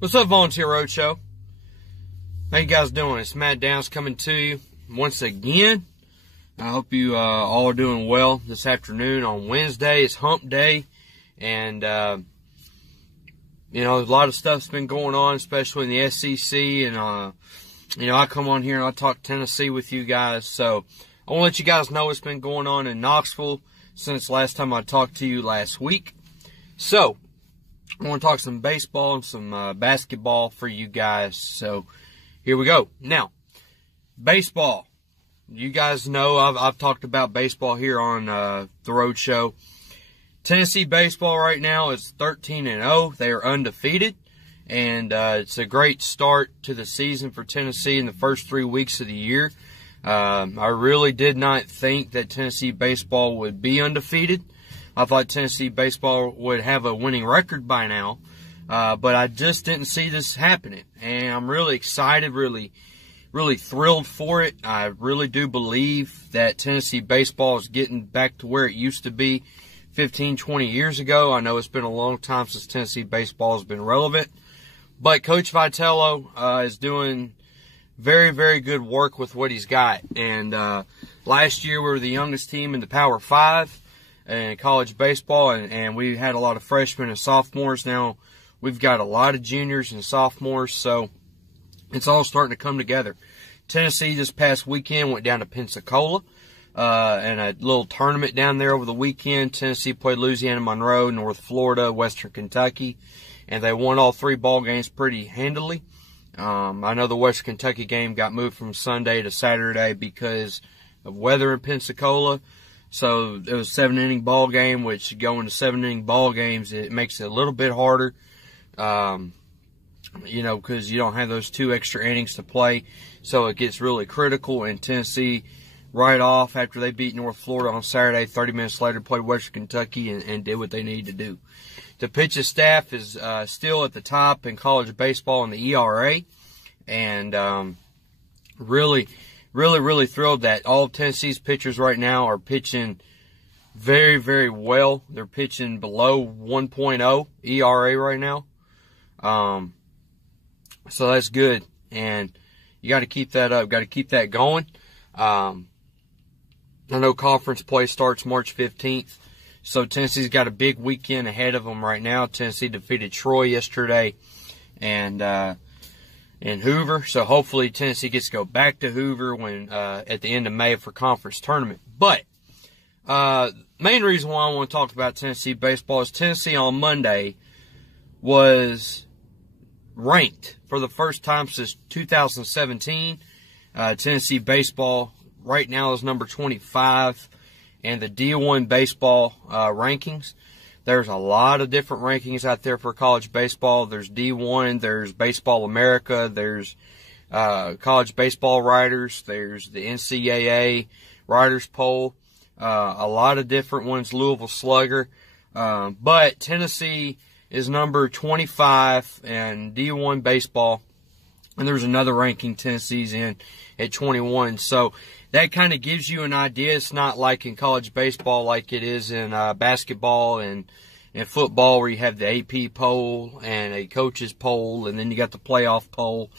What's up, Volunteer Roadshow? How you guys doing? It's Matt Downs coming to you once again. I hope you all are doing well this afternoon on Wednesday. It's hump day, and you know, a lot of stuff's been going on, especially in the SEC, and you know, I come on here and I talk Tennessee with you guys, so I want to let you guys know what's been going on in Knoxville since last time I talked to you last week. So I want to talk some baseball and some basketball for you guys. So here we go. Now, baseball. You guys know I've talked about baseball here on the Roadshow. Tennessee baseball right now is 13-0. They are undefeated, and it's a great start to the season for Tennessee in the first 3 weeks of the year. I really did not think that Tennessee baseball would be undefeated. I thought Tennessee baseball would have a winning record by now, but I just didn't see this happening. And I'm really excited, really thrilled for it. I really do believe that Tennessee baseball is getting back to where it used to be 15, 20 years ago. I know it's been a long time since Tennessee baseball has been relevant, but Coach Vitello is doing very, very good work with what he's got. And last year we were the youngest team in the Power 5 in college baseball, and we had a lot of freshmen and sophomores. Now we've got a lot of juniors and sophomores, so it's all starting to come together. Tennessee this past weekend went down to Pensacola and a little tournament down there over the weekend. Tennessee played Louisiana Monroe, North Florida, Western Kentucky, and they won all 3 ball games pretty handily. I know the Western Kentucky game got moved from Sunday to Saturday because of weather in Pensacola. So it was a 7-inning ball game, which going to 7-inning ball games, it makes it a little bit harder, you know, because you don't have those 2 extra innings to play. So it gets really critical. And Tennessee, right off after they beat North Florida on Saturday, 30 minutes later, played Western Kentucky and did what they needed to do. The pitching staff is still at the top in college baseball in the ERA, and really thrilled that all of Tennessee's pitchers right now are pitching very, very well. They're pitching below 1.0 ERA right now. So that's good, and you got to keep that up. Got to keep that going. I know conference play starts March 15th. So Tennessee's got a big weekend ahead of them right now. Tennessee defeated Troy yesterday and in Hoover. So hopefully Tennessee gets to go back to Hoover when at the end of May for conference tournament. But main reason why I want to talk about Tennessee baseball is Tennessee on Monday was ranked for the first time since 2017. Tennessee baseball right now is number 25. And the D1 baseball rankings. There's a lot of different rankings out there for college baseball. There's D1, there's Baseball America, there's College Baseball Writers, there's the NCAA Writers Poll, a lot of different ones, Louisville Slugger. But Tennessee is number 25 in D1 baseball. And there's another ranking Tennessee's in at 21. So that kind of gives you an idea. It's not like in college baseball like it is in basketball and football, where you have the AP poll and a coach's poll, and then you got the playoff poll.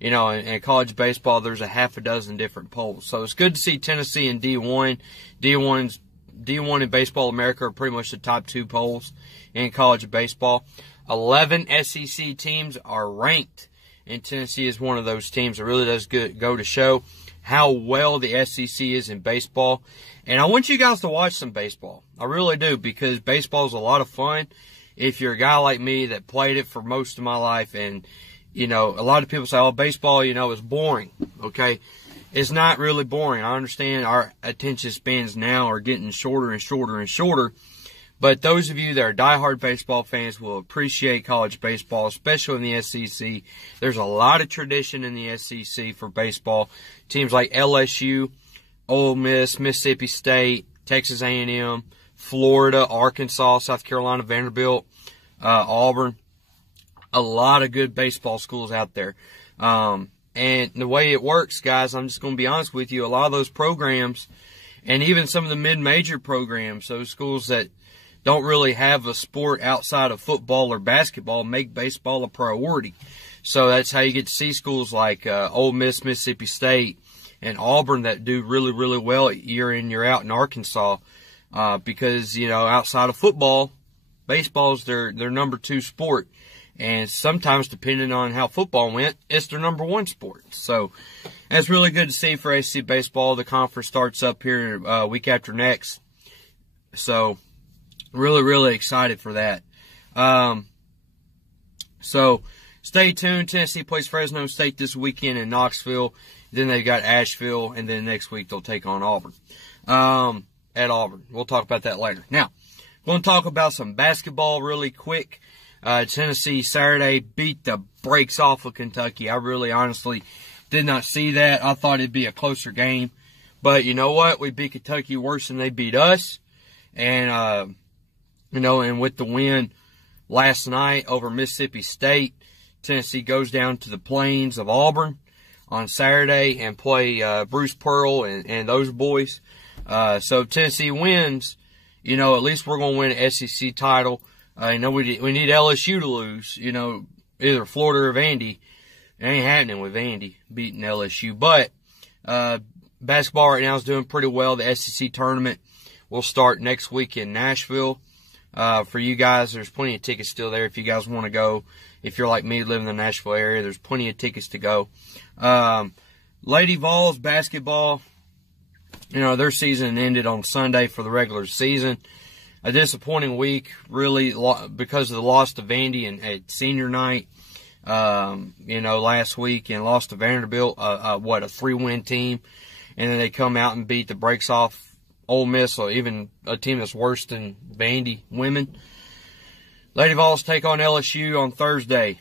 You know, in college baseball, there's a half a dozen different polls. So it's good to see Tennessee in D1. D1 and Baseball America are pretty much the top 2 polls in college baseball. 11 SEC teams are ranked, and Tennessee is one of those teams. It really does go to show how well the SEC is in baseball. And I want you guys to watch some baseball. I really do, because baseball is a lot of fun. If you're a guy like me that played it for most of my life, and, you know, a lot of people say, oh, baseball, you know, is boring. Okay. It's not really boring. I understand our attention spans now are getting shorter and shorter and shorter. But those of you that are diehard baseball fans will appreciate college baseball, especially in the SEC. There's a lot of tradition in the SEC for baseball. Teams like LSU, Ole Miss, Mississippi State, Texas A&M, Florida, Arkansas, South Carolina, Vanderbilt, Auburn. A lot of good baseball schools out there. And the way it works, guys, I'm just going to be honest with you, a lot of those programs, and even some of the mid-major programs, those schools that don't really have a sport outside of football or basketball, make baseball a priority. So that's how you get to see schools like Ole Miss, Mississippi State, and Auburn that do really, really well year in, year out in Arkansas. Because, you know, outside of football, baseball's their number 2 sport. And sometimes, depending on how football went, it's their number 1 sport. So that's really good to see for SEC baseball. The conference starts up here week after next. So really, really excited for that. So stay tuned. Tennessee plays Fresno State this weekend in Knoxville. Then they got Asheville, and then next week they'll take on Auburn. At Auburn. We'll talk about that later. Now, we're going to talk about some basketball really quick. Tennessee Saturday beat the brakes off of Kentucky. I really honestly did not see that. I thought it'd be a closer game. But you know what? We beat Kentucky worse than they beat us. And, you know, and with the win last night over Mississippi State, Tennessee goes down to the plains of Auburn on Saturday and play Bruce Pearl and those boys. So if Tennessee wins, you know, at least we're going to win an SEC title. You know, we need LSU to lose, you know, either Florida or Vandy. It ain't happening with Vandy beating LSU. But basketball right now is doing pretty well. The SEC tournament will start next week in Nashville. For you guys, there's plenty of tickets still there if you guys want to go. If you're like me, live in the Nashville area, there's plenty of tickets to go. Lady Vols basketball, you know, their season ended on Sunday for the regular season. A disappointing week, really, because of the loss to Vandy at senior night, you know, last week, and lost to Vanderbilt, a 3-win team. And then they come out and beat the brakes off Ole Miss, or even a team that's worse than Vandy women. Lady Vols take on LSU on Thursday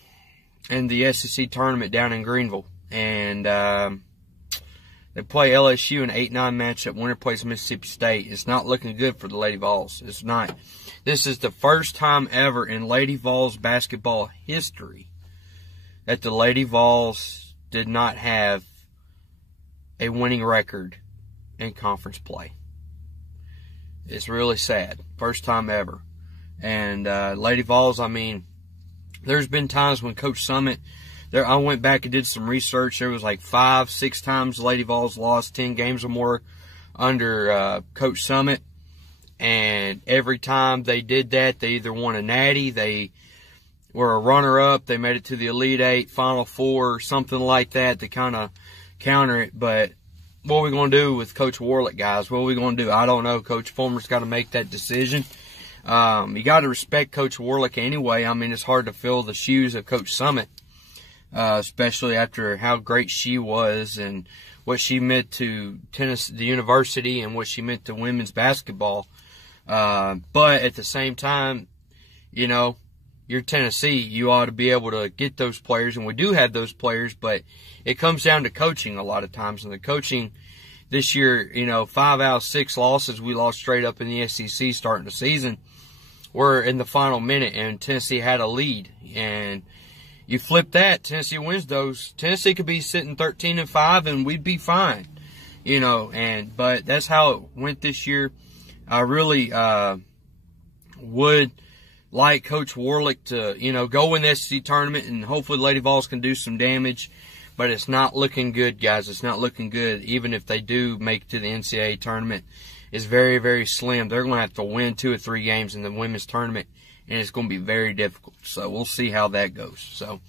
in the SEC tournament down in Greenville. And they play LSU in an 8-9 matchup. Winner plays Mississippi State. It's not looking good for the Lady Vols. It's not. This is the first time ever in Lady Vols basketball history that the Lady Vols did not have a winning record in conference play. It's really sad. First time ever. And Lady Vols, I mean, there's been times when Coach Summit, I went back and did some research. There was like 5-6 times Lady Vols lost 10 games or more under Coach Summit. And every time they did that, they either won a natty, they were a runner-up, they made it to the Elite Eight, Final Four, something like that to kind of counter it. But what are we going to do with Coach Warlick, guys? What are we going to do? I don't know. Coach Fulmer's got to make that decision. You got to respect Coach Warlick anyway. I mean, it's hard to fill the shoes of Coach Summit, especially after how great she was and what she meant to tennis, the university, and what she meant to women's basketball. But at the same time, you know, you're Tennessee. You ought to be able to get those players, and we do have those players, but it comes down to coaching a lot of times. And the coaching this year, you know, 5 out of 6 losses we lost straight up in the SEC starting the season were in the final minute, and Tennessee had a lead. And you flip that, Tennessee wins those. Tennessee could be sitting 13-5, and we'd be fine, you know. But that's how it went this year. I really would like Coach Warlick to, you know, go in the SEC tournament, and hopefully Lady Vols can do some damage. But it's not looking good, guys. It's not looking good. Even if they do make it to the NCAA tournament, it's very, very slim. They're going to have to win 2 or 3 games in the women's tournament, and it's going to be very difficult. So we'll see how that goes. So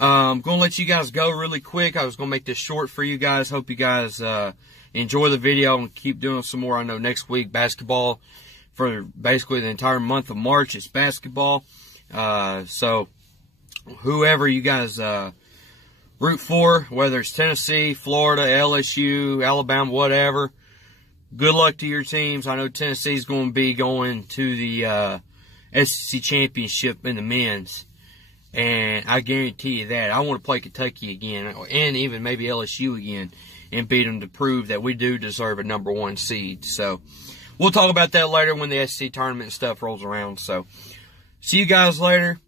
I'm going to let you guys go really quick. I was going to make this short for you guys. Hope you guys enjoy the video and keep doing some more. I know next week basketball, for basically the entire month of March, it's basketball. So whoever you guys root for, whether it's Tennessee, Florida, LSU, Alabama, whatever, good luck to your teams. I know Tennessee's going to be going to the SEC championship in the men's, and I guarantee you that. I want to play Kentucky again, and even maybe LSU again, and beat them to prove that we do deserve a number 1 seed. So we'll talk about that later when the SEC tournament and stuff rolls around. So see you guys later.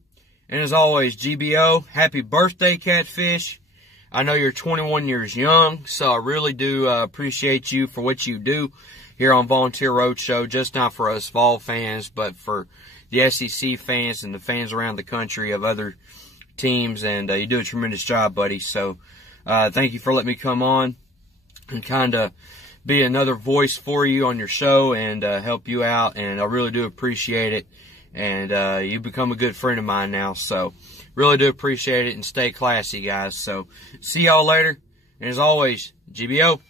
And as always, GBO, happy birthday, Catfish. I know you're 21 years young, so I really do appreciate you for what you do. here on Volunteer Roadshow, just not for us Vol fans, but for the SEC fans and the fans around the country of other teams. And you do a tremendous job, buddy. So thank you for letting me come on and kind of be another voice for you on your show and help you out. And I really do appreciate it. And you've become a good friend of mine now. So really do appreciate it, and stay classy, guys. So see y'all later. And as always, GBO.